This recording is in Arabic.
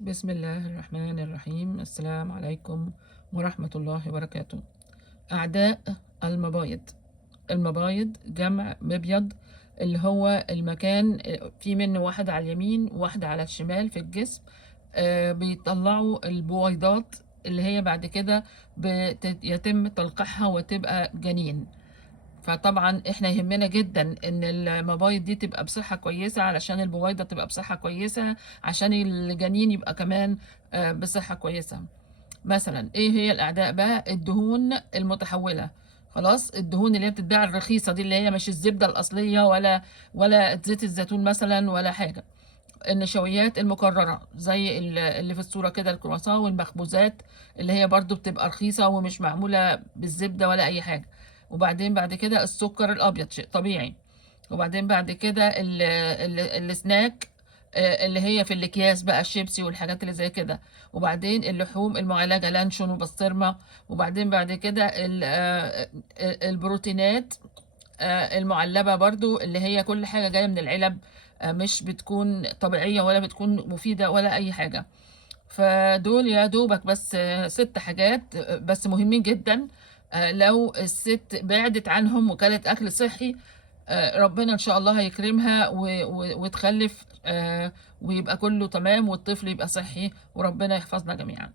بسم الله الرحمن الرحيم. السلام عليكم ورحمة الله وبركاته. أعداء المبايض. المبايض جمع مبيض، اللي هو المكان في منه واحد على اليمين وواحد على الشمال في الجسم. بيطلعوا البويضات اللي هي بعد كده يتم تلقيحها وتبقى جنين. فطبعا احنا يهمنا جدا ان المبايض دي تبقى بصحة كويسة، علشان البويضة تبقى بصحة كويسة، عشان الجنين يبقى كمان بصحة كويسة. مثلا ايه هي الاعداء بقى؟ الدهون المتحولة. خلاص، الدهون اللي هي بتتباع الرخيصة دي، اللي هي مش الزبدة الأصلية ولا زيت الزيتون مثلا ولا حاجة. النشويات المكررة زي اللي في الصورة كده، الكرواسون والمخبوزات اللي هي برضو بتبقى رخيصة ومش معمولة بالزبدة ولا أي حاجة. وبعدين بعد كده السكر الأبيض شيء طبيعي. وبعدين بعد كده السناك، اللي هي في الأكياس بقى، الشيبسي والحاجات اللي زي كده. وبعدين اللحوم المعالجة، لانشون وبسطرمة. وبعدين بعد كده البروتينات المعلبة برضو، اللي هي كل حاجة جاية من العلب، مش بتكون طبيعية ولا بتكون مفيدة ولا أي حاجة. فدول يا دوبك بس 6 حاجات، بس مهمين جدا. لو الست بعدت عنهم وكلت أكل صحي، ربنا إن شاء الله هيكرمها وتخلف، ويبقى كله تمام والطفل يبقى صحي، وربنا يحفظنا جميعا.